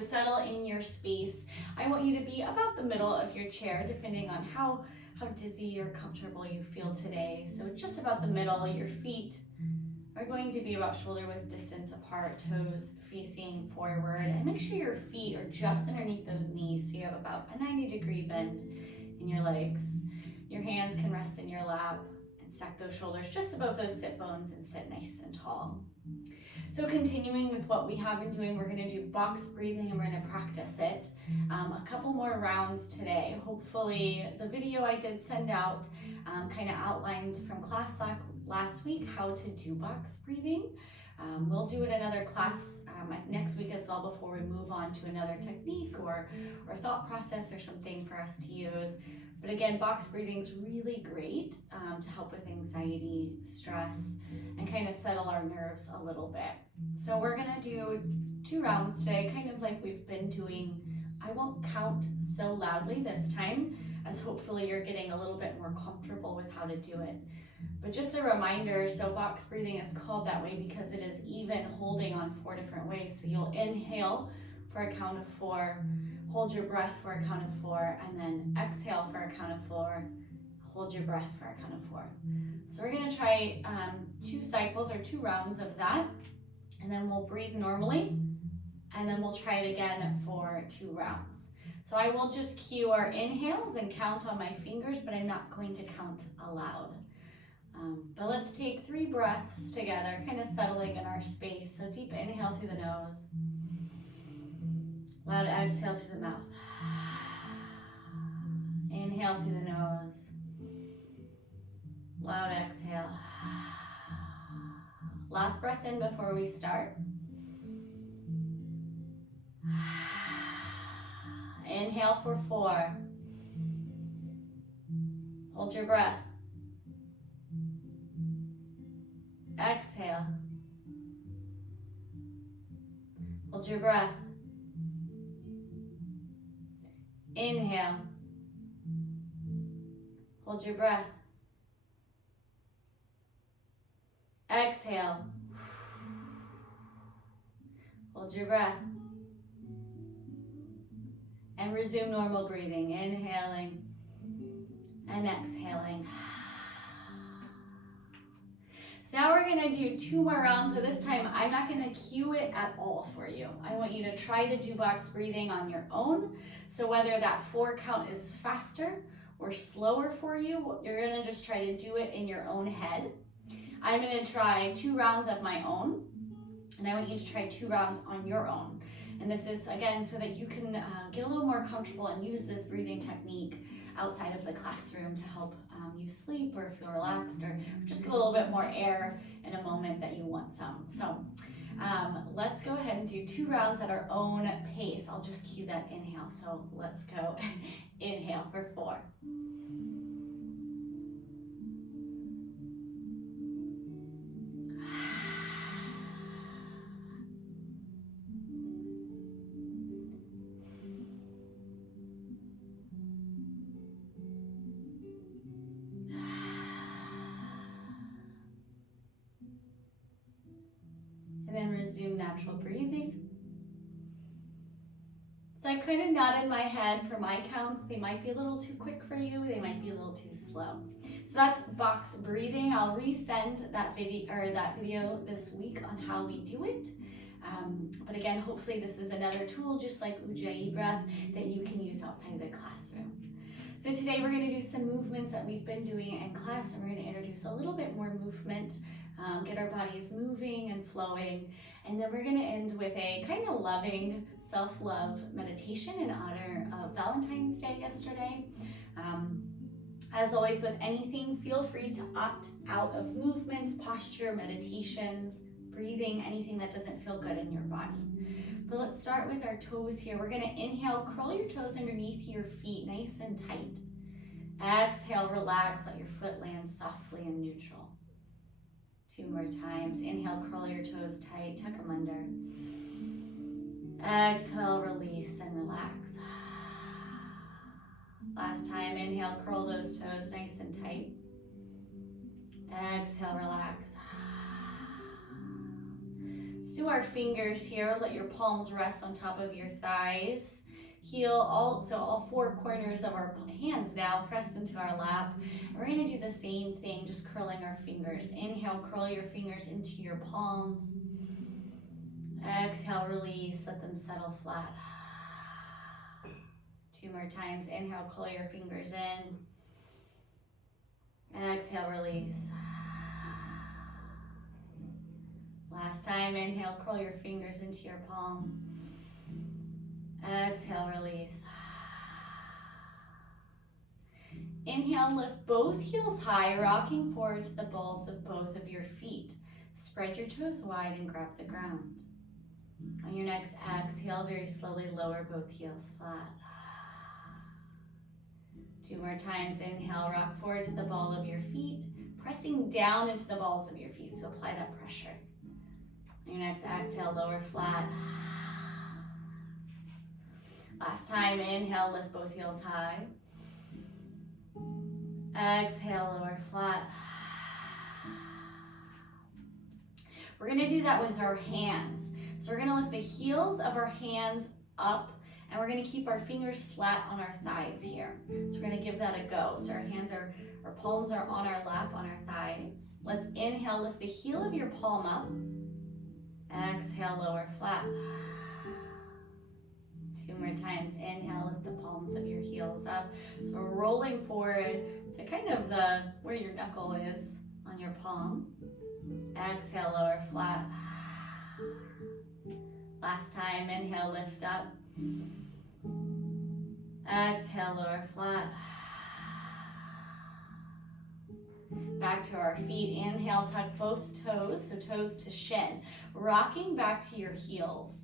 So settle in your space. I want you to be about the middle of your chair, depending on how dizzy or comfortable you feel today. So just about the middle. Your feet are going to be about shoulder width distance apart, toes facing forward, and make sure your feet are just underneath those knees so you have about a 90-degree bend in your legs. Your hands can rest in your lap and stack those shoulders just above those sit bones and sit nice and tall. So continuing with what we have been doing, we're going to do box breathing and we're going to practice it a couple more rounds today. Hopefully the video I did send out kind of outlined from class last week how to do box breathing. We'll do it another class next week as well before we move on to another technique or thought process or something for us to use. But again, box breathing is really great to help with anxiety, stress, and kind of settle our nerves a little bit. So we're gonna do 2 rounds today, kind of like we've been doing. I won't count so loudly this time, as hopefully you're getting a little bit more comfortable with how to do it. But just a reminder, so box breathing is called that way because it is even holding on 4 different ways. So you'll inhale for a count of 4, hold your breath for a count of 4, and then exhale for a count of 4, hold your breath for a count of 4. So we're gonna try 2 cycles or 2 rounds of that, and then we'll breathe normally, and then we'll try it again for 2 rounds. So I will just cue our inhales and count on my fingers, but I'm not going to count aloud. But let's take 3 breaths together, kind of settling in our space. So deep inhale through the nose. Loud exhale through the mouth. Inhale through the nose. Loud exhale. Last breath in before we start. Inhale for 4. Hold your breath. Exhale. Hold your breath. Inhale. Hold your breath. Exhale. Hold your breath. And resume normal breathing, inhaling and exhaling. So now we're gonna do 2 more rounds, but this time I'm not gonna cue it at all for you. I want you to try to do box breathing on your own. So whether that 4 count is faster or slower for you, you're gonna just try to do it in your own head. I'm gonna try 2 rounds of my own, and I want you to try 2 rounds on your own. And this is, again, so that you can get a little more comfortable and use this breathing technique outside of the classroom to help you sleep or feel relaxed or just get a little bit more air in a moment that you want some. So let's go ahead and do 2 rounds at our own pace. I'll just cue that inhale. So let's go. Inhale for 4. And then resume natural breathing. So I kind of nodded my head for my counts. They might be a little too quick for you. They might be a little too slow. So that's box breathing. I'll resend that video this week on how we do it. But again, hopefully this is another tool, just like Ujjayi breath, that you can use outside of the classroom. So today we're going to do some movements that we've been doing in class, and we're going to introduce a little bit more movement, get our bodies moving and flowing, and then we're going to end with a kind of loving self-love meditation in honor of Valentine's Day yesterday. As always with anything, feel free to opt out of movements, posture, meditations, breathing, anything that doesn't feel good in your body. But let's start with our toes here. We're going to inhale, curl your toes underneath your feet nice and tight. Exhale, relax, let your foot land softly and neutral. 2 more times. Inhale, curl your toes tight, tuck them under. Exhale, release and relax. Last time, inhale, curl those toes nice and tight. Exhale, relax. Let's do our fingers here. Let your palms rest on top of your thighs. All four corners of our hands now pressed into our lap. We're gonna do the same thing, just curling our fingers. Inhale, curl your fingers into your palms. Exhale, release, let them settle flat. 2 more times. Inhale, curl your fingers in. Exhale, release. Last time, inhale, curl your fingers into your palm. Exhale, release. Inhale, lift both heels high, rocking forward to the balls of both of your feet. Spread your toes wide and grab the ground. On your next exhale, very slowly lower both heels flat. 2 more times. Inhale, rock forward to the ball of your feet, pressing down into the balls of your feet, so apply that pressure. On your next exhale, lower flat. Last time, inhale, lift both heels high. Exhale, lower flat. We're gonna do that with our hands. So we're gonna lift the heels of our hands up, and we're gonna keep our fingers flat on our thighs here. So we're gonna give that a go. So our palms are on our lap, on our thighs. Let's inhale, lift the heel of your palm up. Exhale, lower flat. 2 more times. Inhale, lift the palms of your heels up. So we're rolling forward to kind of where your knuckle is on your palm. Exhale, lower flat. Last time, inhale, lift up. Exhale, lower flat. Back to our feet. Inhale, tuck both toes, so toes to shin. Rocking back to your heels.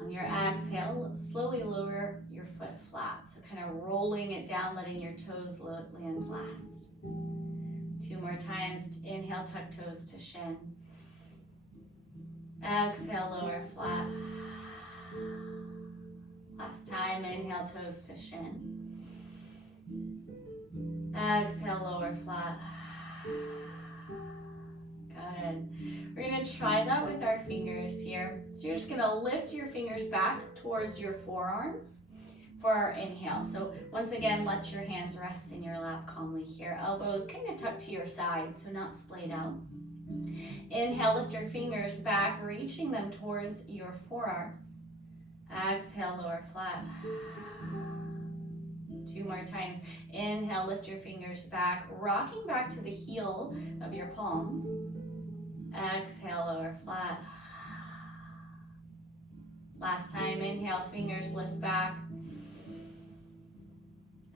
On your exhale, slowly lower your foot flat. So kind of rolling it down, letting your toes land last. 2 more times. Inhale, tuck toes to shin. Exhale, lower flat. Last time, inhale, toes to shin. Exhale, lower flat. Good. We're gonna try that with our fingers here. So you're just gonna lift your fingers back towards your forearms for our inhale. So once again, let your hands rest in your lap calmly here. Elbows kind of tucked to your sides, so not splayed out. Inhale, lift your fingers back, reaching them towards your forearms. Exhale, lower flat. 2 more times. Inhale, lift your fingers back, rocking back to the heel of your palms. Exhale, lower flat. Last time, inhale, fingers lift back.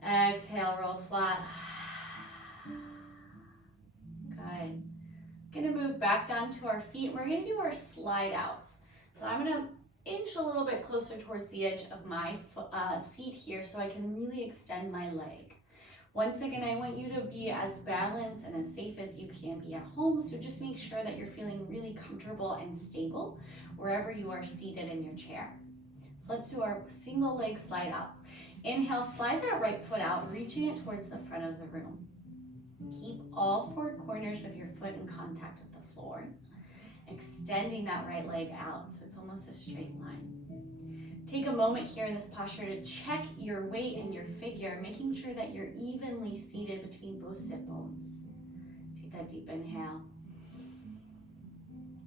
Exhale, roll flat. Good. Gonna move back down to our feet. We're gonna do our slide outs. So I'm gonna inch a little bit closer towards the edge of my seat here so I can really extend my leg. Once again, I want you to be as balanced and as safe as you can be at home, so just make sure that you're feeling really comfortable and stable wherever you are seated in your chair. So let's do our single leg slide out. Inhale, slide that right foot out, reaching it towards the front of the room. Keep all 4 corners of your foot in contact with the floor, extending that right leg out so it's almost a straight line. Take a moment here in this posture to check your weight and your figure, making sure that you're evenly seated between both sit bones. Take that deep inhale.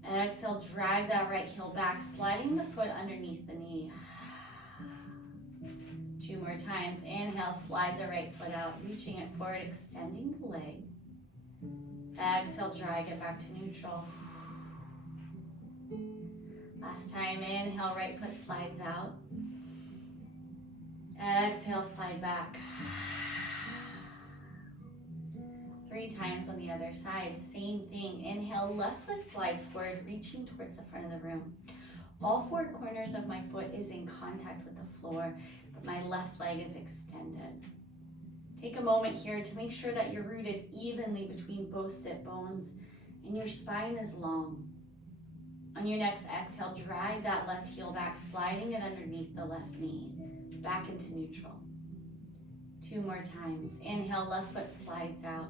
And exhale, drag that right heel back, sliding the foot underneath the knee. 2 more times. Inhale, slide the right foot out, reaching it forward, extending the leg. Exhale, drag it back to neutral. Last time, inhale, right foot slides out. Exhale, slide back. 3 times on the other side, same thing. Inhale, left foot slides forward, reaching towards the front of the room. All 4 corners of my foot is in contact with the floor, but my left leg is extended. Take a moment here to make sure that you're rooted evenly between both sit bones and your spine is long. On your next exhale, drag that left heel back, sliding it underneath the left knee, back into neutral. 2 more times. Inhale, left foot slides out.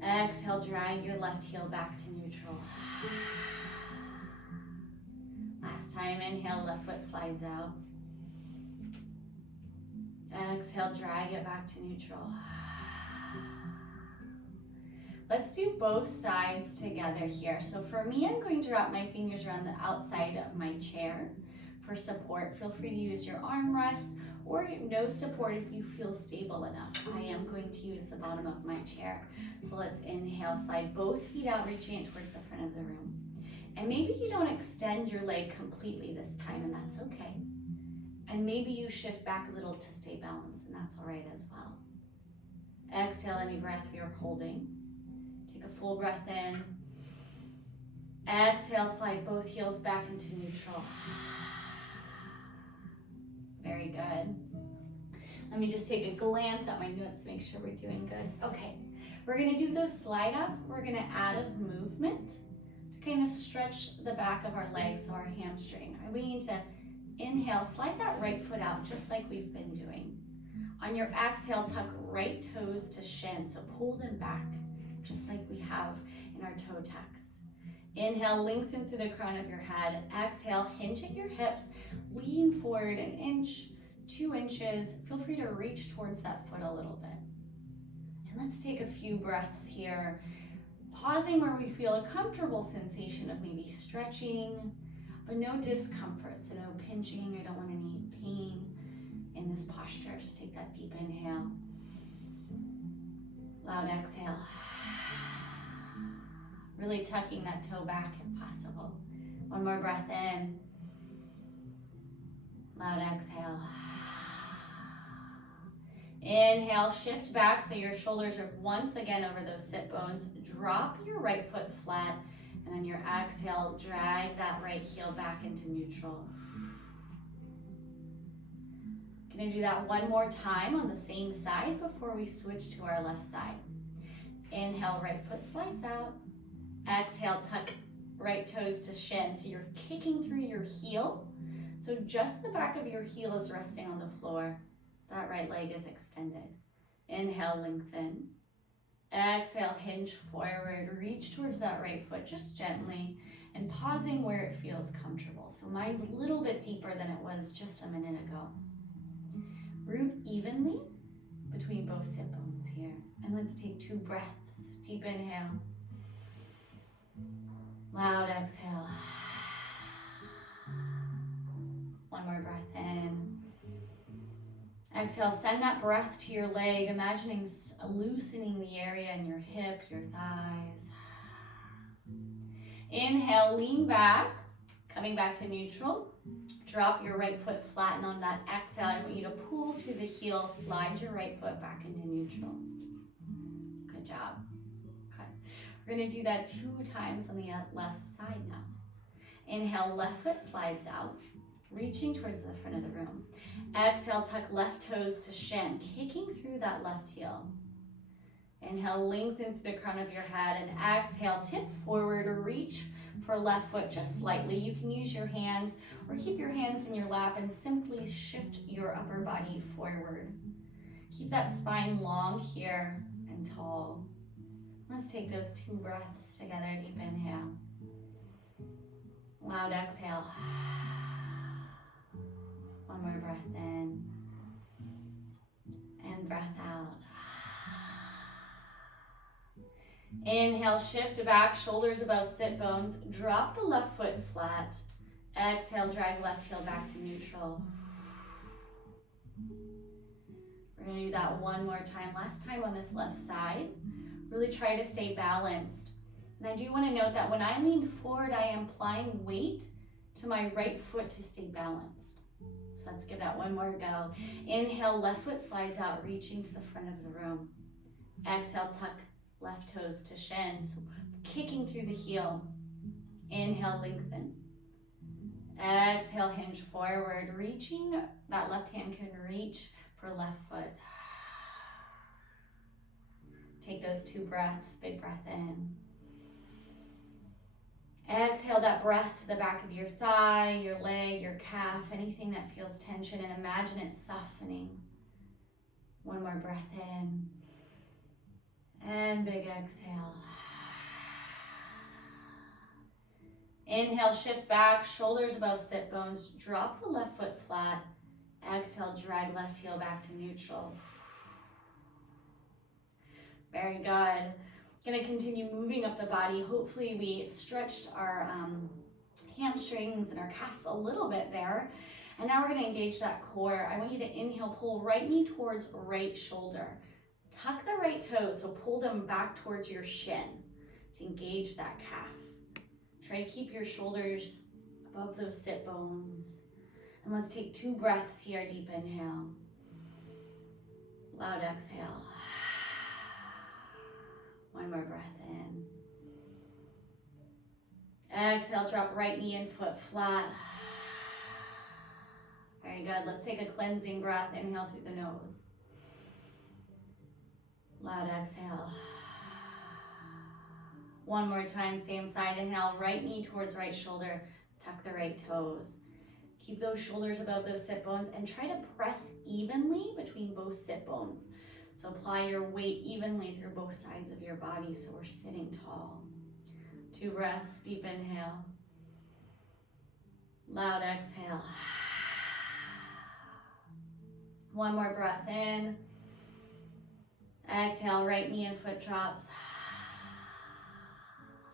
Exhale, drag your left heel back to neutral. last time. Inhale, left foot slides out. Exhale, drag it back to neutral. Let's do both sides together here. So for me, I'm going to wrap my fingers around the outside of my chair for support. Feel free to use your armrest or no support if you feel stable enough. I am going to use the bottom of my chair. So let's inhale, slide both feet out, reaching it towards the front of the room. And maybe you don't extend your leg completely this time, and that's okay. And maybe you shift back a little to stay balanced, and that's all right as well. Exhale, any breath you're holding. Take a full breath in. Exhale, slide both heels back into neutral. Very good. Let me just take a glance at my notes to make sure we're doing good. Okay, we're gonna do those slide outs. We're gonna add a movement to kind of stretch the back of our legs, so our hamstring. We need to inhale, slide that right foot out just like we've been doing. On your exhale, tuck right toes to shin, so pull them back just like we have in our toe tucks. Inhale, lengthen through the crown of your head. Exhale, hinge at your hips, lean forward an inch, 2 inches. Feel free to reach towards that foot a little bit. And let's take a few breaths here, pausing where we feel a comfortable sensation of maybe stretching, but no discomfort, so no pinching. I don't want any pain in this posture. So take that deep inhale. Loud exhale. Really tucking that toe back if possible. One more breath in. Loud exhale. Inhale, shift back so your shoulders are once again over those sit bones. Drop your right foot flat, and on your exhale, drag that right heel back into neutral. Gonna do that one more time on the same side before we switch to our left side. Inhale, right foot slides out. Exhale, tuck right toes to shin. So you're kicking through your heel. So just the back of your heel is resting on the floor. That right leg is extended. Inhale, lengthen. Exhale, hinge forward. Reach towards that right foot just gently and pausing where it feels comfortable. So mine's a little bit deeper than it was just a minute ago. Root evenly between both sit bones here. And let's take 2 breaths. Deep inhale. Loud exhale. One more breath in. Exhale, send that breath to your leg, imagining loosening the area in your hip, your thighs. Inhale, lean back, coming back to neutral. Drop your right foot flat, and on that exhale, I want you to pull through the heel, slide your right foot back into neutral. Good job. Okay. We're gonna do that 2 times on the left side now. Inhale, left foot slides out, reaching towards the front of the room. Exhale, tuck left toes to shin, kicking through that left heel. Inhale, lengthen through the crown of your head, and exhale, tip forward or reach for left foot just slightly. You can use your hands or keep your hands in your lap and simply shift your upper body forward. Keep that spine long here and tall. Let's take those 2 breaths together. Deep inhale. Loud exhale. One more breath in. And breath out. Inhale, shift back, shoulders above sit bones. Drop the left foot flat. Exhale, drag left heel back to neutral. We're gonna do that one more time. Last time on this left side. Really try to stay balanced. And I do want to note that when I lean forward, I am applying weight to my right foot to stay balanced. So let's give that one more go. Inhale, left foot slides out, reaching to the front of the room. Exhale, tuck left toes to shin, so kicking through the heel. Inhale, lengthen. Exhale, hinge forward, reaching. That left hand can reach for left foot. Take those 2 breaths, big breath in. Exhale that breath to the back of your thigh, your leg, your calf, anything that feels tension, and imagine it softening. One more breath in. And big exhale. Inhale, shift back, shoulders above sit bones. Drop the left foot flat. Exhale, drag left heel back to neutral. Very good. Gonna continue moving up the body. Hopefully we stretched our hamstrings and our calves a little bit there. And now we're gonna engage that core. I want you to inhale, pull right knee towards right shoulder. Tuck the right toes, so pull them back towards your shin to engage that calf. Try to keep your shoulders above those sit bones. And let's take 2 breaths here. Deep inhale. Loud exhale. 1 more breath in. Exhale, drop right knee and foot flat. Very good. Let's take a cleansing breath. Inhale through the nose. Loud exhale. 1 more time, same side. Inhale, right knee towards right shoulder. Tuck the right toes. Keep those shoulders above those sit bones and try to press evenly between both sit bones. So apply your weight evenly through both sides of your body so we're sitting tall. 2 breaths, deep inhale. Loud exhale. 1 more breath in. Exhale, right knee and foot drops.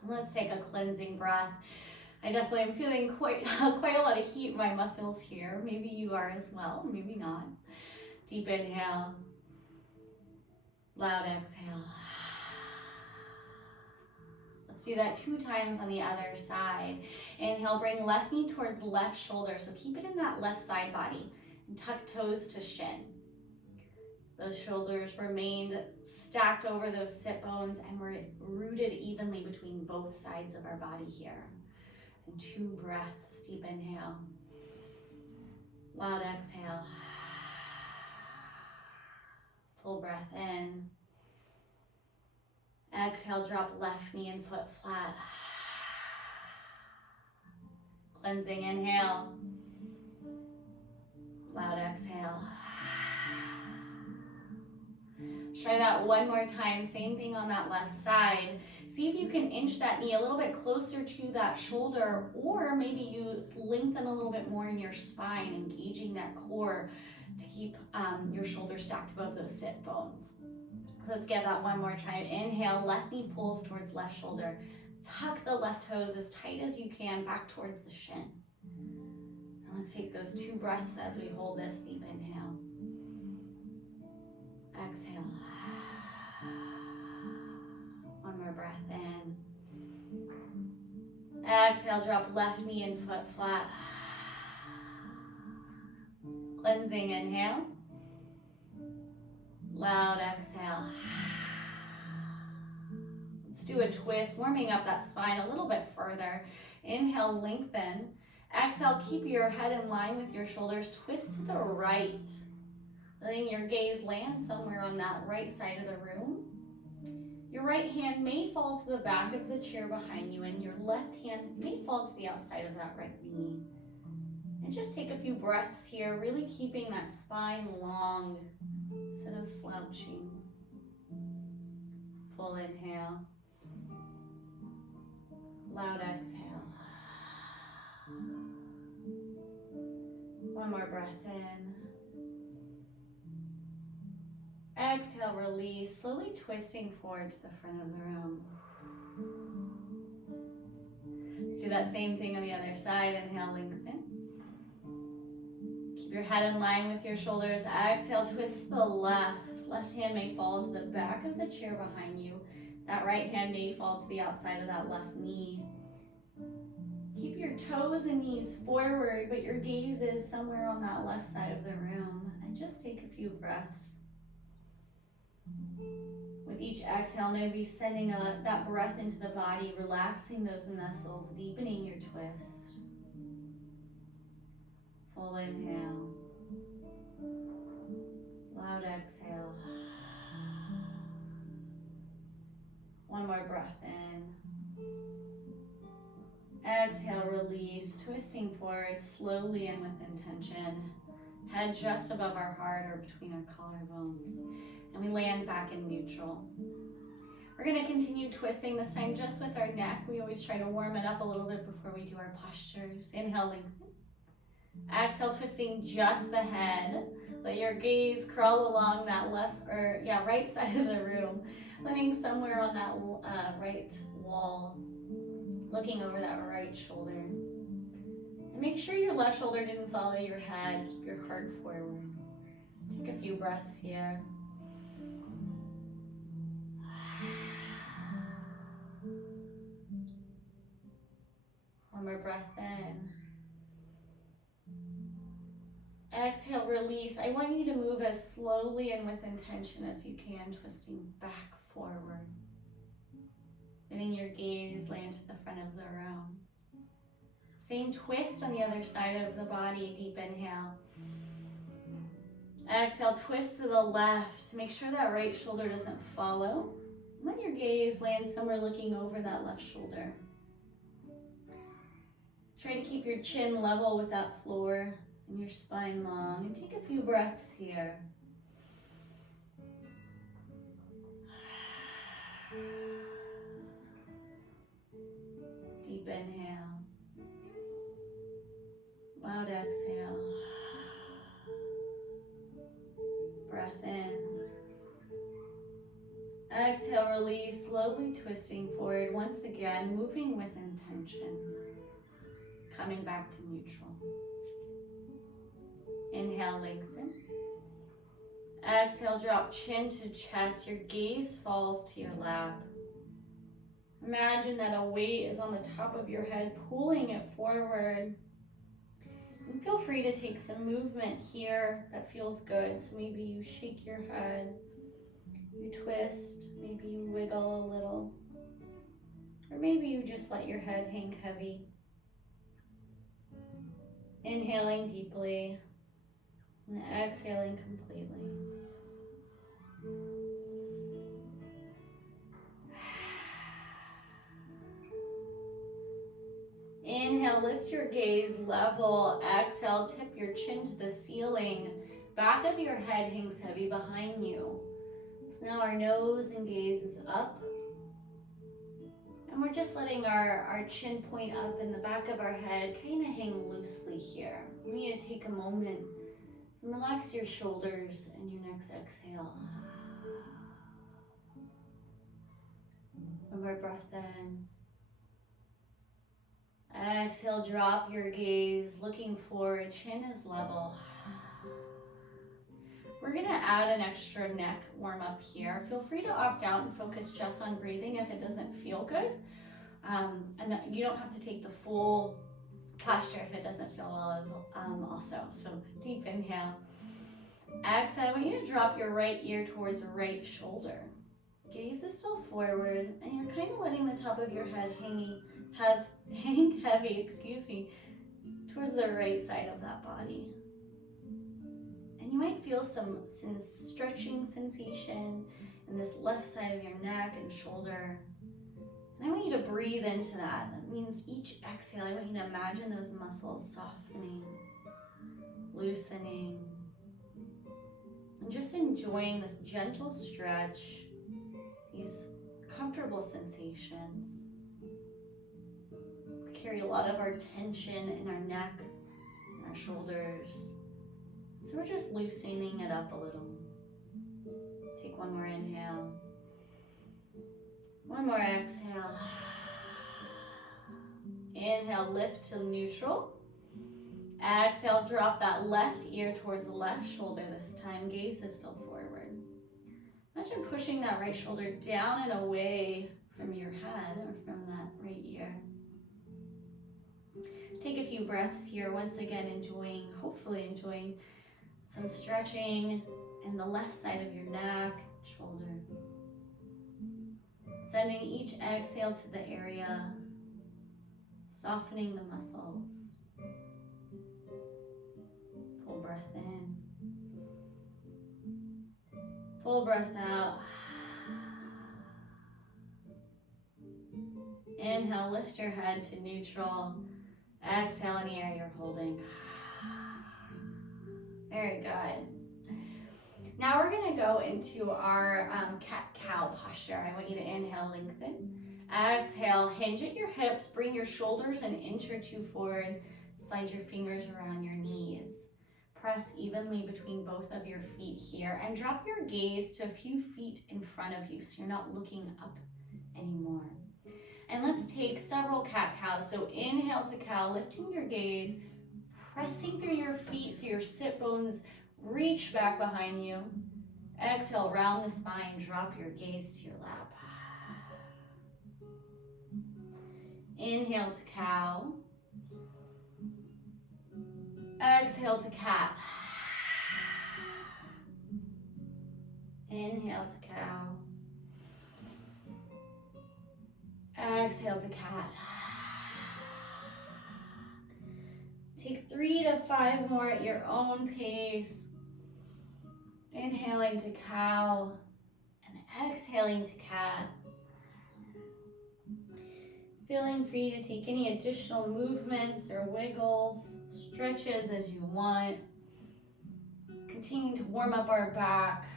Let's take a cleansing breath. I definitely am feeling quite a lot of heat in my muscles here. Maybe you are as well, maybe not. Deep inhale. Loud exhale. Let's do that 2 times on the other side. Inhale, bring left knee towards left shoulder. So keep it in that left side body and tuck toes to shin. Those shoulders remained stacked over those sit bones and we're rooted evenly between both sides of our body here. And 2 breaths, deep inhale. Loud exhale. Full breath in. Exhale, drop left knee and foot flat. Cleansing inhale. Loud exhale. Try that 1 more time. Same thing on that left side. See if you can inch that knee a little bit closer to that shoulder, or maybe you lengthen a little bit more in your spine, engaging that core to keep your shoulders stacked above those sit bones. Let's give that 1 more time. Inhale, left knee pulls towards left shoulder. Tuck the left toes as tight as you can back towards the shin. And let's take those 2 breaths as we hold this. Deep inhale. Exhale. 1 more breath in. Exhale, drop left knee and foot flat. Cleansing inhale. Loud exhale. Let's do a twist, warming up that spine a little bit further. Inhale, lengthen. Exhale, keep your head in line with your shoulders. Twist to the right. Letting your gaze land somewhere on that right side of the room. Your right hand may fall to the back of the chair behind you, and your left hand may fall to the outside of that right knee. And just take a few breaths here, really keeping that spine long instead of slouching. Full inhale. Loud exhale. 1 more breath in. Exhale, release, slowly twisting forward to the front of the room. Let's do that same thing on the other side. Inhale, lengthen. Keep your head in line with your shoulders. Exhale, twist to the left. Left hand may fall to the back of the chair behind you. That right hand may fall to the outside of that left knee. Keep your toes and knees forward, but your gaze is somewhere on that left side of the room. And just take a few breaths. With each exhale, maybe sending that breath into the body, relaxing those muscles, deepening your twist. Full inhale. Loud exhale. 1 more breath in. Exhale, release, twisting forward slowly and with intention. Head just above our heart or between our collarbones. And we land back in neutral. We're going to continue twisting this time just with our neck. We always try to warm it up a little bit before we do our postures. Inhale, lengthen. Exhale, twisting just the head. Let your gaze crawl along that right side of the room, landing somewhere on that right wall, looking over that right shoulder. And make sure your left shoulder didn't follow your head. Keep your heart forward. Take a few breaths here. One more breath in. Exhale, release. I want you to move as slowly and with intention as you can, twisting back forward. Letting your gaze land to the front of the room. Same twist on the other side of the body. Deep inhale. Exhale, twist to the left. Make sure that right shoulder doesn't follow. Let your gaze land somewhere looking over that left shoulder. Try to keep your chin level with that floor and your spine long. And take a few breaths here. Deep inhale. Loud exhale. Breath in. Exhale, release, slowly twisting forward. Once again, moving with intention. Coming back to neutral. Inhale, lengthen. Exhale, drop chin to chest. Your gaze falls to your lap. Imagine that a weight is on the top of your head, pulling it forward. And feel free to take some movement here that feels good. So maybe you shake your head, you twist, maybe you wiggle a little. Or maybe you just let your head hang heavy. Inhaling deeply and exhaling completely. Inhale, lift your gaze level. Exhale, tip your chin to the ceiling. Back of your head hangs heavy behind you. So now our nose and gaze is up. And we're just letting our chin point up and the back of our head kind of hang loosely here. We need to take a moment and relax your shoulders and your next exhale. One more breath in. Exhale, drop your gaze, looking forward, chin is level. We're gonna add an extra neck warm up here. Feel free to opt out and focus just on breathing if it doesn't feel good. And you don't have to take the full posture if it doesn't feel well also. So deep inhale. Exhale, I want you to drop your right ear towards right shoulder. Gaze is still forward and you're kind of letting the top of your head hang heavy, towards the right side of that body. And you might feel some stretching sensation in this left side of your neck and shoulder. And I want you to breathe into that. That means each exhale, I want you to imagine those muscles softening, loosening, and just enjoying this gentle stretch, these comfortable sensations. We carry a lot of our tension in our neck and our shoulders. So we're just loosening it up a little. Take one more inhale. One more exhale. Inhale, lift to neutral. Exhale, drop that left ear towards the left shoulder this time. Gaze is still forward. Imagine pushing that right shoulder down and away from your head or from that right ear. Take a few breaths here. Once again, hopefully enjoying some stretching in the left side of your neck, shoulder. Sending each exhale to the area, softening the muscles. Full breath in. Full breath out. Inhale, lift your head to neutral. Exhale, any area you're holding. Very good. Now we're gonna go into our cat-cow posture. I want you to inhale, lengthen. Exhale, hinge at your hips, bring your shoulders an inch or two forward, slide your fingers around your knees. Press evenly between both of your feet here and drop your gaze to a few feet in front of you so you're not looking up anymore. And let's take several cat-cows. So inhale to cow, lifting your gaze, pressing through your feet so your sit bones reach back behind you. Exhale, round the spine, drop your gaze to your lap. Inhale to cow. Exhale to cat. Inhale to cow. Exhale to cat. Take 3 to 5 more at your own pace. Inhaling to cow and exhaling to cat. Feeling free to take any additional movements or wiggles, stretches as you want. Continuing to warm up our back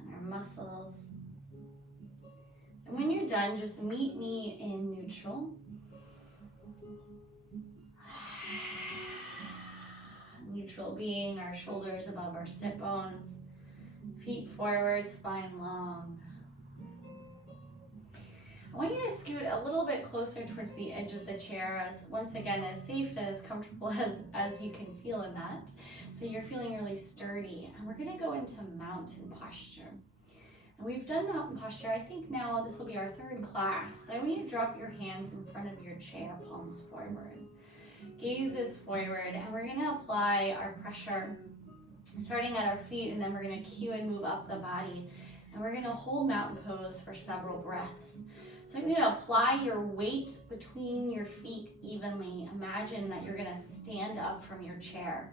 and our muscles. And when you're done, just meet me in neutral. Neutral being our shoulders above our sit bones, feet forward, spine long. I want you to scoot a little bit closer towards the edge of the chair, as once again, as safe and as comfortable as you can feel in that. So you're feeling really sturdy. And we're gonna go into mountain posture. And we've done mountain posture. I think now this will be our 3rd class. But I want you to drop your hands in front of your chair, palms forward. Gaze is forward, and we're gonna apply our pressure starting at our feet, and then we're gonna cue and move up the body. And we're gonna hold mountain pose for several breaths. So I'm gonna apply your weight between your feet evenly. Imagine that you're gonna stand up from your chair,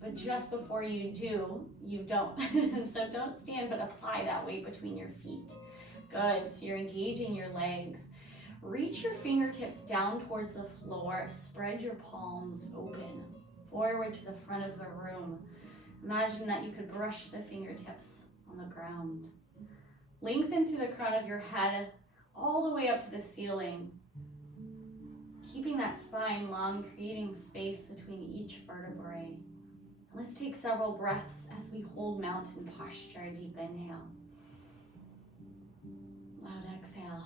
but just before you do, you don't. So don't stand, but apply that weight between your feet. Good, so you're engaging your legs. Reach your fingertips down towards the floor. Spread your palms open, forward to the front of the room. Imagine that you could brush the fingertips on the ground. Lengthen through the crown of your head all the way up to the ceiling. Keeping that spine long, creating space between each vertebrae. Let's take several breaths as we hold mountain posture. Deep inhale. Loud exhale.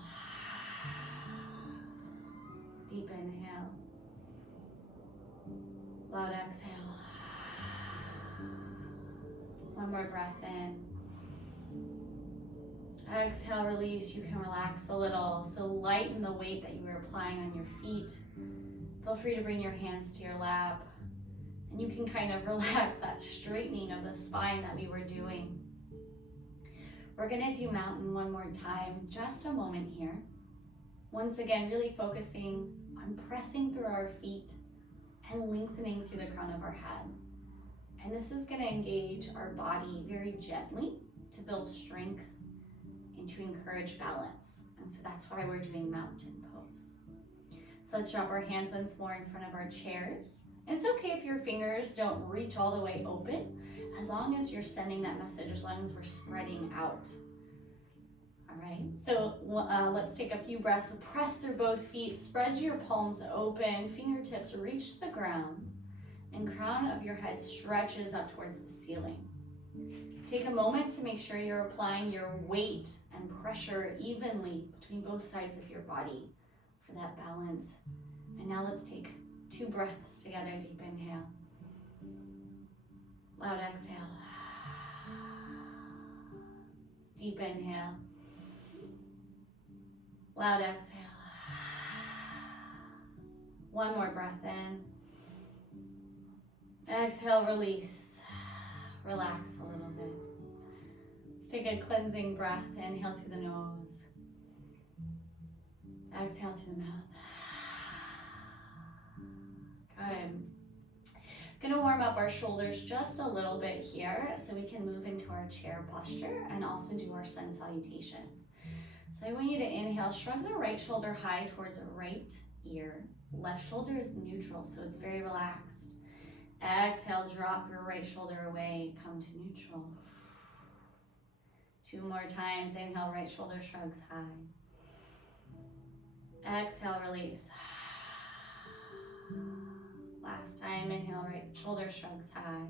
Deep inhale. Loud exhale. One more breath in. Exhale, release. You can relax a little. So lighten the weight that you were applying on your feet. Feel free to bring your hands to your lap. And you can kind of relax that straightening of the spine that we were doing. We're gonna do mountain one more time. Just a moment here. Once again, really focusing on pressing through our feet and lengthening through the crown of our head. And this is going to engage our body very gently to build strength and to encourage balance. And so that's why we're doing mountain pose. So let's drop our hands once more in front of our chairs. And it's okay if your fingers don't reach all the way open, as long as you're sending that message, as long as we're spreading out. All right, so let's take a few breaths. So press through both feet, spread your palms open, fingertips reach the ground, and crown of your head stretches up towards the ceiling. Take a moment to make sure you're applying your weight and pressure evenly between both sides of your body for that balance. And now let's take 2 breaths together. Deep inhale. Loud exhale. Deep inhale. Loud exhale. One more breath in. Exhale, release. Relax a little bit. Let's take a cleansing breath. Inhale through the nose. Exhale through the mouth. Good. Gonna warm up our shoulders just a little bit here so we can move into our chair posture and also do our sun salutations. So I want you to inhale, shrug the right shoulder high towards the right ear. Left shoulder is neutral, so it's very relaxed. Exhale, drop your right shoulder away, come to neutral. 2 more times. Inhale, right shoulder shrugs high. Exhale, release. Last time, inhale, right shoulder shrugs high.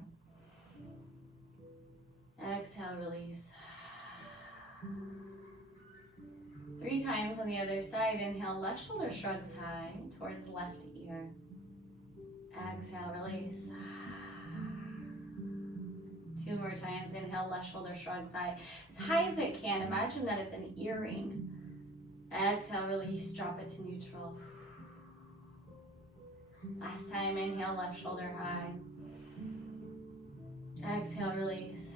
Exhale, release. 3 times on the other side. Inhale, left shoulder shrugs high towards left ear. Exhale, release. 2 more times. Inhale, left shoulder shrugs high. As high as it can. Imagine that it's an earring. Exhale, release, drop it to neutral. Last time, inhale, left shoulder high. Exhale, release.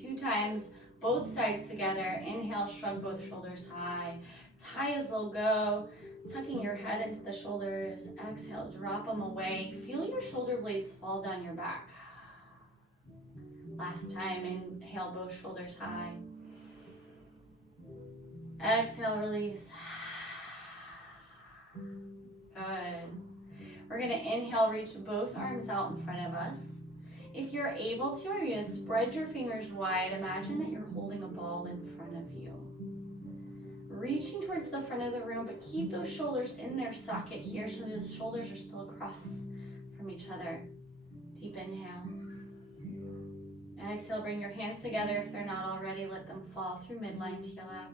2 times, both sides together. Inhale, shrug both shoulders high. As high as they'll go. Tucking your head into the shoulders. Exhale, drop them away. Feel your shoulder blades fall down your back. Last time, inhale, both shoulders high. Exhale, release. Good. We're gonna inhale, reach both arms out in front of us. If you're able to, you're gonna spread your fingers wide. Imagine that you're holding a ball in front of you. Reaching towards the front of the room, but keep those shoulders in their socket here so the shoulders are still across from each other. Deep inhale. And exhale, bring your hands together. If they're not already, let them fall through midline to your lap.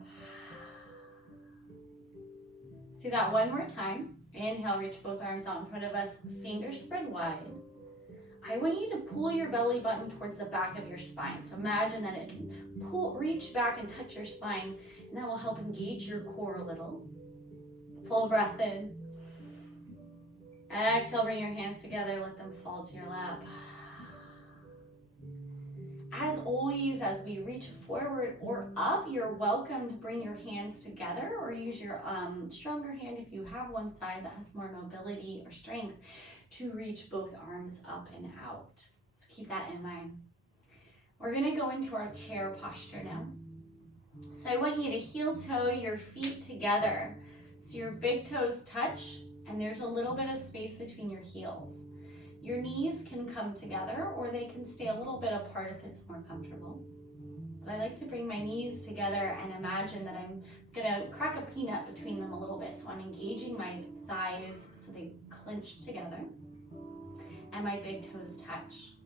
Do that one more time. Inhale, reach both arms out in front of us, fingers spread wide. I want you to pull your belly button towards the back of your spine. So imagine that it can reach back and touch your spine, and that will help engage your core a little. Full breath in. Exhale, bring your hands together, let them fall to your lap. As always, as we reach forward or up, you're welcome to bring your hands together or use your stronger hand if you have one side that has more mobility or strength to reach both arms up and out. So keep that in mind. We're gonna go into our chair posture now. So I want you to heel toe your feet together. So your big toes touch and there's a little bit of space between your heels. Your knees can come together or they can stay a little bit apart if it's more comfortable. But I like to bring my knees together and imagine that I'm gonna crack a peanut between them a little bit. So I'm engaging my thighs so they clench together and my big toes touch.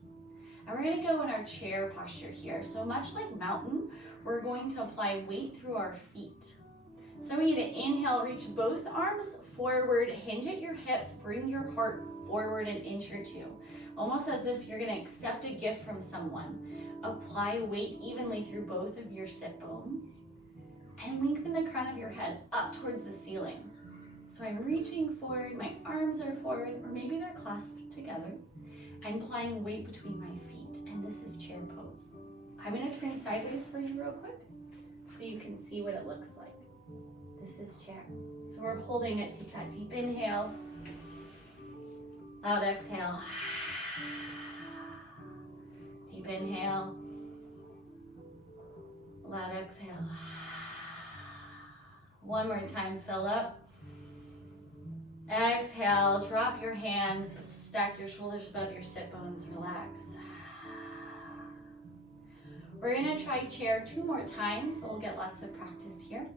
And we're gonna go in our chair posture here. So much like mountain, we're going to apply weight through our feet. So I want you to inhale, reach both arms forward, hinge at your hips, bring your heart forward an inch or two, almost as if you're gonna accept a gift from someone. Apply weight evenly through both of your sit bones and lengthen the crown of your head up towards the ceiling. So I'm reaching forward, my arms are forward, or maybe they're clasped together. I'm applying weight between my feet, and this is chair pose. I'm gonna turn sideways for you real quick so you can see what it looks like. This is chair. So we're holding it, take that deep inhale. Loud exhale. Deep inhale. Loud exhale. One more time, fill up. Exhale, drop your hands, stack your shoulders above your sit bones, relax. We're gonna try chair 2 more times, so we'll get lots of practice here.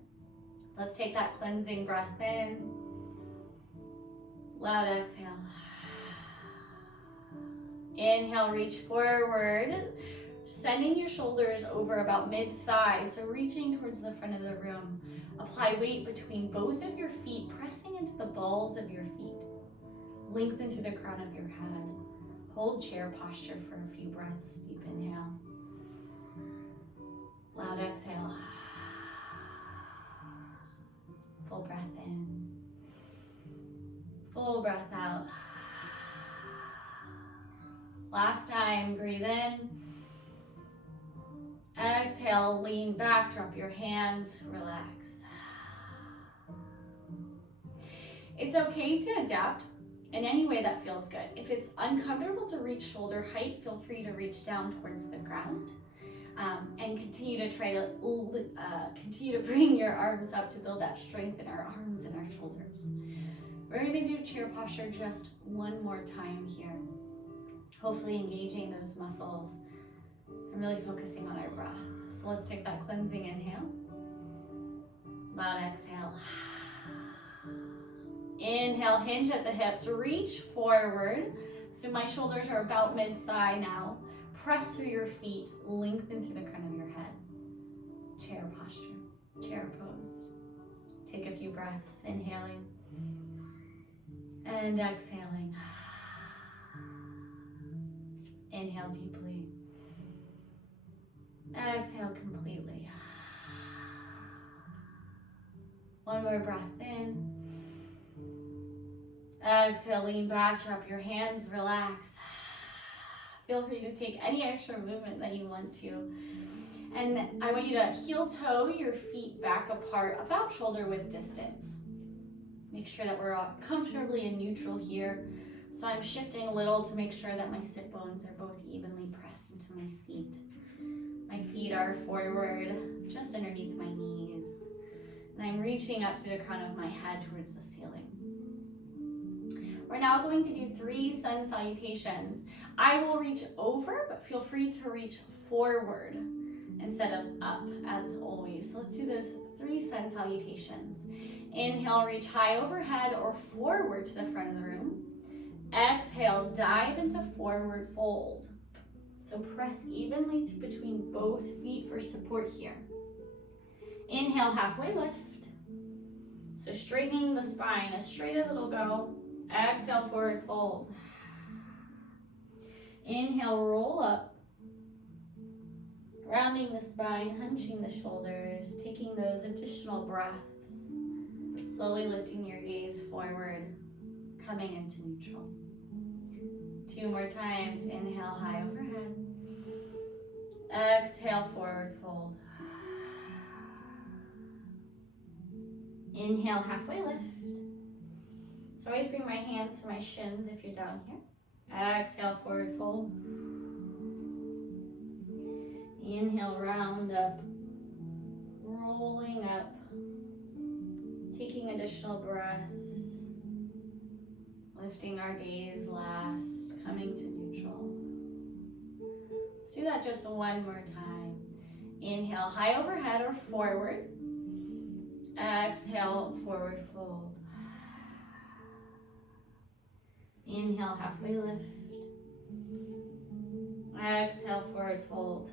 Let's take that cleansing breath in. Loud exhale. Inhale, reach forward, sending your shoulders over about mid-thigh, so reaching towards the front of the room. Apply weight between both of your feet, pressing into the balls of your feet. Lengthen through the crown of your head. Hold chair posture for a few breaths. Deep inhale. Loud exhale. Full breath in. Full breath out. Last time, breathe in. Exhale, lean back, drop your hands, relax. It's okay to adapt in any way that feels good. If it's uncomfortable to reach shoulder height, feel free to reach down towards the ground and continue to try to continue to bring your arms up to build that strength in our arms and our shoulders. We're gonna do chair posture just one more time here. Hopefully engaging those muscles I'm really focusing on our breath. So let's take that cleansing inhale. Loud exhale. Inhale, hinge at the hips, reach forward. So my shoulders are about mid-thigh now. Press through your feet, lengthen through the crown of your head. Chair posture, chair pose. Take a few breaths, inhaling and exhaling. Inhale deeply. Exhale completely. One more breath in. Exhale, lean back, drop your hands, relax. Feel free to take any extra movement that you want to. And I want you to heel toe your feet back apart, about shoulder width distance. Make sure that we're comfortably in neutral here. So I'm shifting a little to make sure that my sit bones are both evenly pressed into my seat. My feet are forward, just underneath my knees. And I'm reaching up through the crown of my head towards the ceiling. We're now going to do 3 sun salutations. I will reach over, but feel free to reach forward instead of up, as always. So let's do those 3 sun salutations. Inhale, reach high overhead or forward to the front of the room. Exhale, dive into forward fold. So press evenly between both feet for support here. Inhale, halfway lift. So straightening the spine as straight as it'll go. Exhale, forward fold. Inhale, roll up. Rounding the spine, hunching the shoulders, taking those additional breaths. Slowly lifting your gaze forward, coming into neutral. 2 more times. Inhale, high overhead. Exhale, forward fold. Inhale, halfway lift. So always bring my hands to my shins if you're down here. Exhale, forward fold. Inhale, round up. Rolling up. Taking additional breaths. Lifting our gaze last. Coming to neutral. Let's do that just 1 more time. Inhale, high overhead or forward. Exhale, forward fold. Inhale, halfway lift. Exhale, forward fold.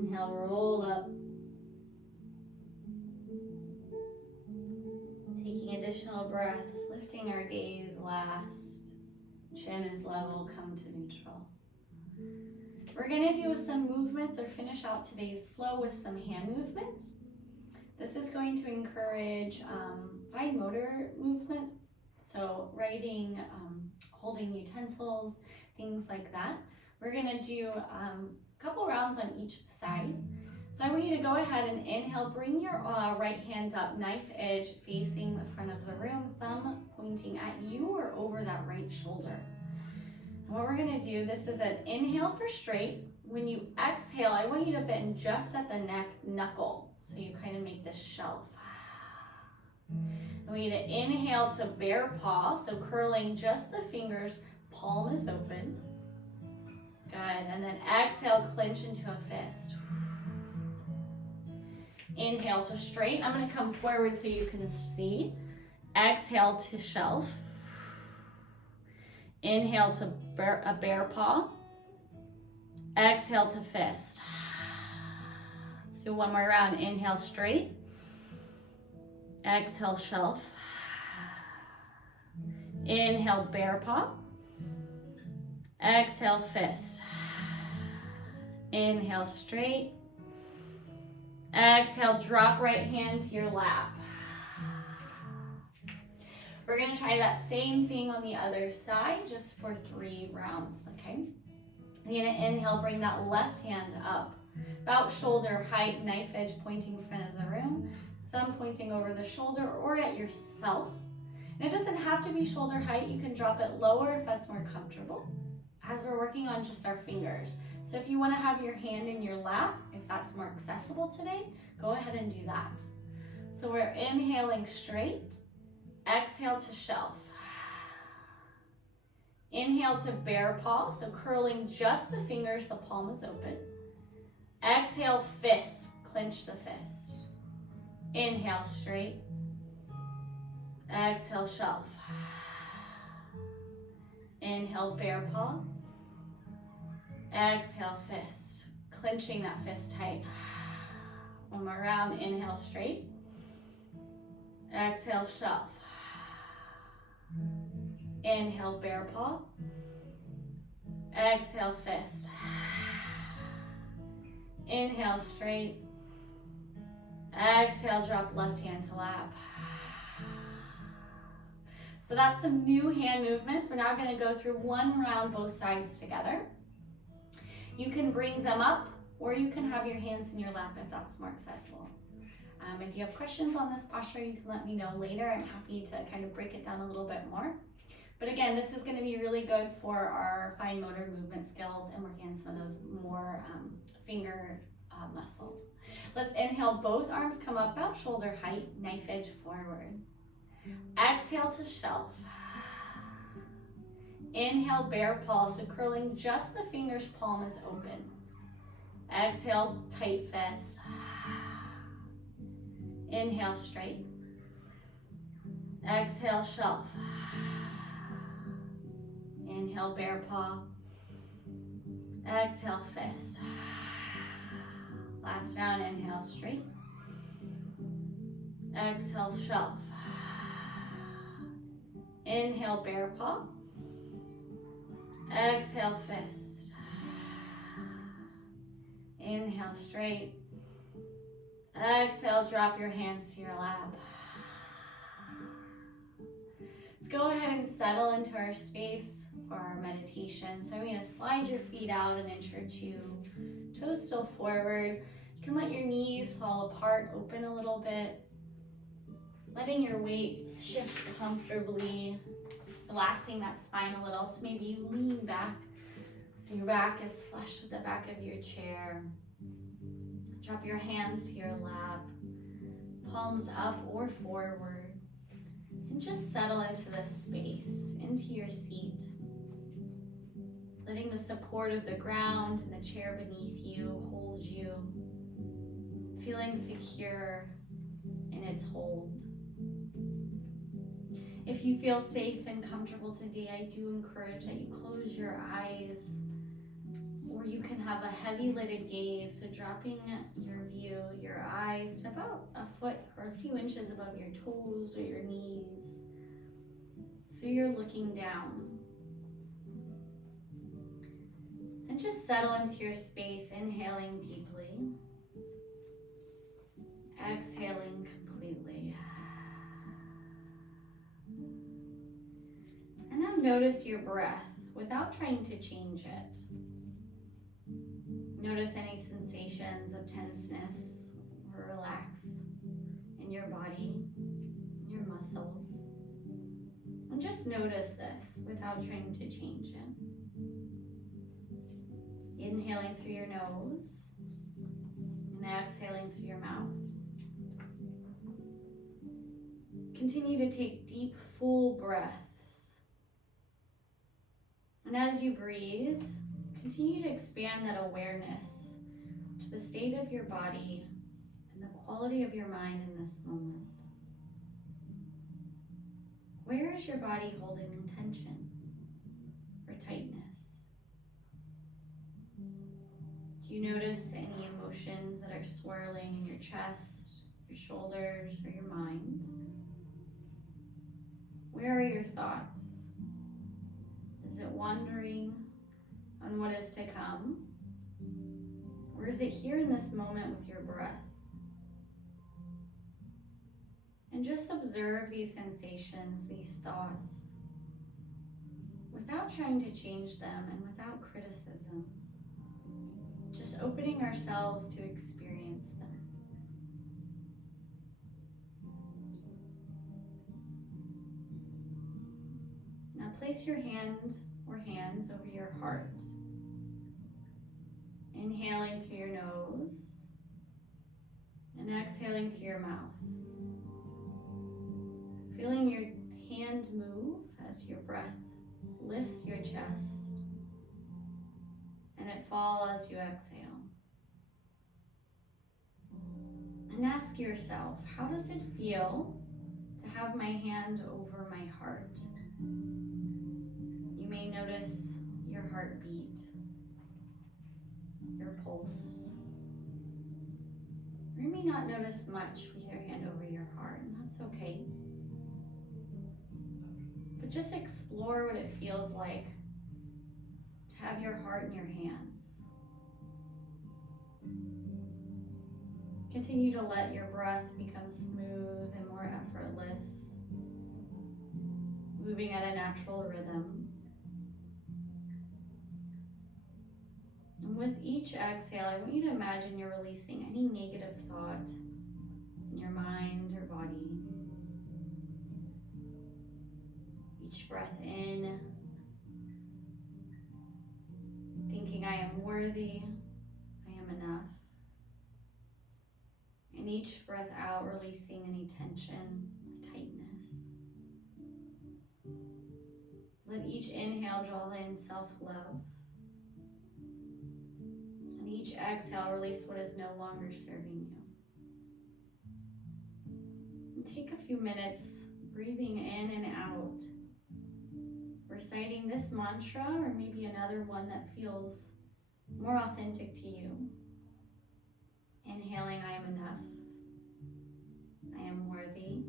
Inhale, roll up. Taking additional breaths, lifting our gaze last. Chin is level, come to neutral. We're gonna do some movements or finish out today's flow with some hand movements. This is going to encourage fine motor movement. So writing, holding utensils, things like that. We're gonna do a couple rounds on each side. So I want you to go ahead and inhale, bring your right hand up, knife edge facing the front of the room, thumb pointing at you or over that right shoulder. And what we're gonna do, this is an inhale for straight. When you exhale, I want you to bend just at the neck knuckle. So you kind of make this shelf. I want you to inhale to bear paw, so curling just the fingers, palm is open. Good, and then exhale, clench into a fist. Inhale to straight. I'm gonna come forward so you can see. Exhale to shelf. Inhale to a bear paw. Exhale to fist. Let's do 1 more round. Inhale straight. Exhale shelf. Inhale bear paw. Exhale fist. Inhale straight. Exhale, drop right hand to your lap. We're gonna try that same thing on the other side just for 3 rounds, okay? You're gonna inhale, bring that left hand up, about shoulder height, knife edge pointing in front of the room, thumb pointing over the shoulder or at yourself. And it doesn't have to be shoulder height, you can drop it lower if that's more comfortable, as we're working on just our fingers. So if you wanna have your hand in your lap, if that's more accessible today, go ahead and do that. So we're inhaling straight, exhale to shelf. inhale to bear paw, so curling just the fingers, the palm is open. Exhale, fist, clench the fist. Inhale, straight. Exhale, shelf. Inhale, bear paw. Exhale, fist, clenching that fist tight. One more round, inhale, straight. Exhale, shelf. Inhale, bear paw. Exhale, fist. Inhale, straight. Exhale, drop left hand to lap. So that's some new hand movements. We're now gonna go through one round both sides together. You can bring them up, or you can have your hands in your lap if that's more accessible. If you have questions on this posture, you can let me know later. I'm happy to kind of break it down a little bit more. But again, this is going to be really good for our fine motor movement skills and working on some of those more finger muscles. Let's inhale, both arms come up about shoulder height, knife edge forward. Exhale to shelf. Inhale, bear paw, so curling just the fingers, palm is open. Exhale, tight fist. Inhale, straight. Exhale, shelf. Inhale, bear paw. Exhale, fist. Last round, inhale, straight. Exhale, shelf. Inhale, bear paw. Exhale, fist. Inhale, straight. Exhale, drop your hands to your lap. Let's go ahead and settle into our space for our meditation. So I'm going to slide your feet out an inch or two, toes still forward. You can let your knees fall apart, open a little bit, letting your weight shift comfortably, relaxing that spine a little. So maybe you lean back so your back is flush with the back of your chair. Drop your hands to your lap, palms up or forward, and just settle into this space, into your seat, letting the support of the ground and the chair beneath you hold you, feeling secure in its hold. If you feel safe and comfortable today, I do encourage that you close your eyes, or you can have a heavy lidded gaze, so dropping your view, your eyes to about a foot or a few inches above your toes or your knees. So you're looking down. And just settle into your space, inhaling deeply, exhaling completely. And now notice your breath without trying to change it. Notice any sensations of tenseness or relax in your body, your muscles. And just notice this without trying to change it. Inhaling through your nose and exhaling through your mouth. Continue to take deep, full breaths. And as you breathe, continue to expand that awareness to the state of your body and the quality of your mind in this moment. Where is your body holding tension or tightness? Do you notice any emotions that are swirling in your chest, your shoulders, or your mind? Where are your thoughts? Is it wandering on what is to come? Or is it here in this moment with your breath? And just observe these sensations, these thoughts, without trying to change them and without criticism. Just opening ourselves to experience them. Now place your hand or hands over your heart. Inhaling through your nose and exhaling through your mouth. Feeling your hand move as your breath lifts your chest, and it falls as you exhale. And ask yourself, how does it feel to have my hand over my heart? You may notice your heartbeat, your pulse. Or you may not notice much with your hand over your heart, and that's okay. But just explore what it feels like to have your heart in your hands. Continue to let your breath become smooth and more effortless, moving at a natural rhythm. And with each exhale, I want you to imagine you're releasing any negative thought in your mind or body. Each breath in, thinking I am worthy, I am enough. And each breath out, releasing any tension, tightness. Let each inhale draw in self-love. And each exhale, release what is no longer serving you. And take a few minutes breathing in and out, reciting this mantra or maybe another one that feels more authentic to you. Inhaling, I am enough. I am worthy.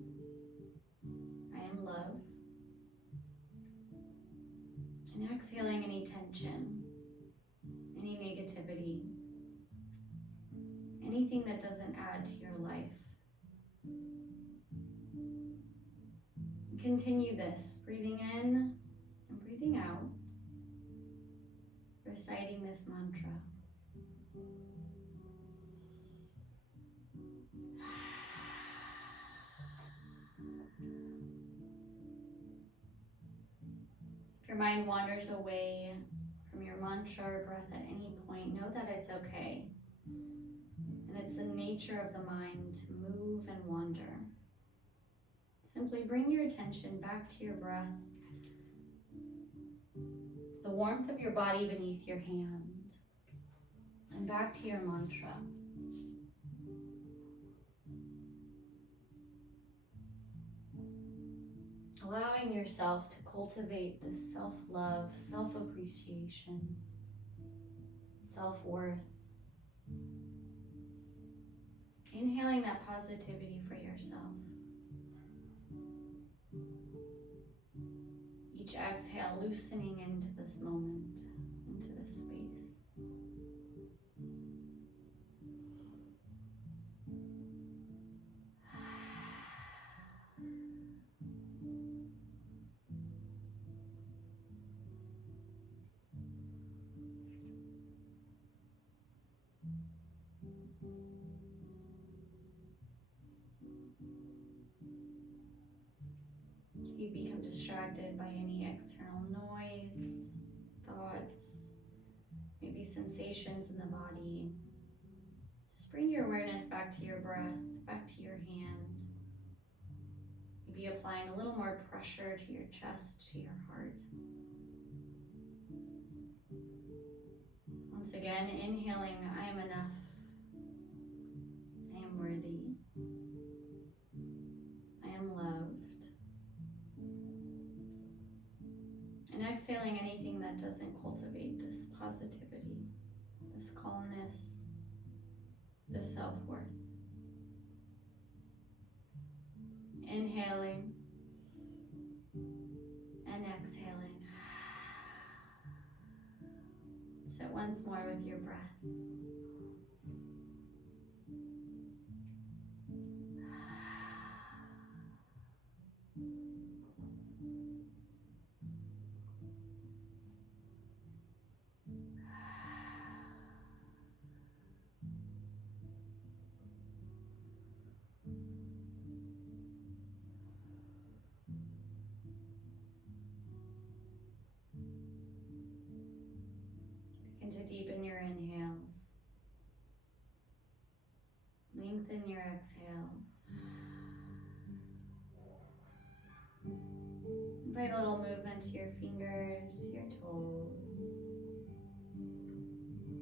I am loved. And exhaling any tension, any negativity, anything that doesn't add to your life. Continue this, breathing in and breathing out, reciting this mantra. If your mind wanders away from your mantra or breath at any point, know that it's okay. And it's the nature of the mind to move and wander. Simply bring your attention back to your breath, to the warmth of your body beneath your hand, and back to your mantra. Allowing yourself to cultivate this self-love, self-appreciation, self-worth. Inhaling that positivity for yourself. Each exhale loosening into this moment, into this space. You become distracted by any external noise, thoughts, maybe sensations in the body. Just bring your awareness back to your breath, back to your hand. Maybe applying a little more pressure to your chest, to your heart. Once again, inhaling, I am enough. I am worthy. I am loved. And exhaling anything that doesn't cultivate this positivity, this calmness, this self-worth. Inhaling and exhaling. Sit once more with your breath. Begin to deepen your inhales. Lengthen your exhales. Invite a little movement to your fingers, fingers, your toes.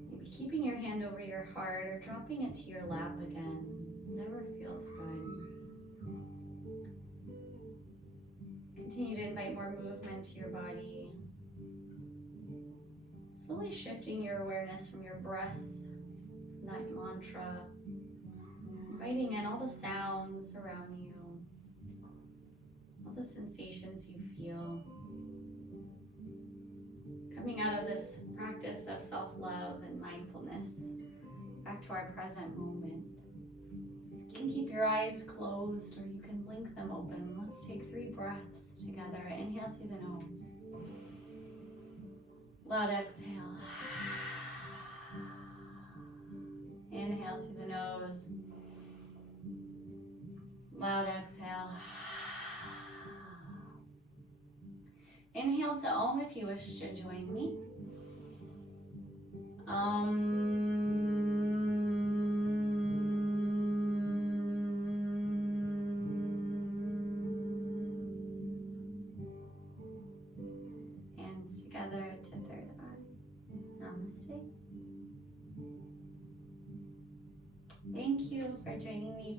Maybe keeping your hand over your heart or dropping it to your lap again. Whatever feels good. Continue to invite more movement to your body. Slowly shifting your awareness from your breath, that mantra, inviting in all the sounds around you, all the sensations you feel. Coming out of this practice of self-love and mindfulness, back to our present moment. You can keep your eyes closed or you can blink them open. Let's take 3 breaths together. Inhale through the nose. Loud exhale. Inhale through the nose. Loud exhale. Inhale to Om if you wish to join me. Hands together to third eye. Namaste. Thank you for joining me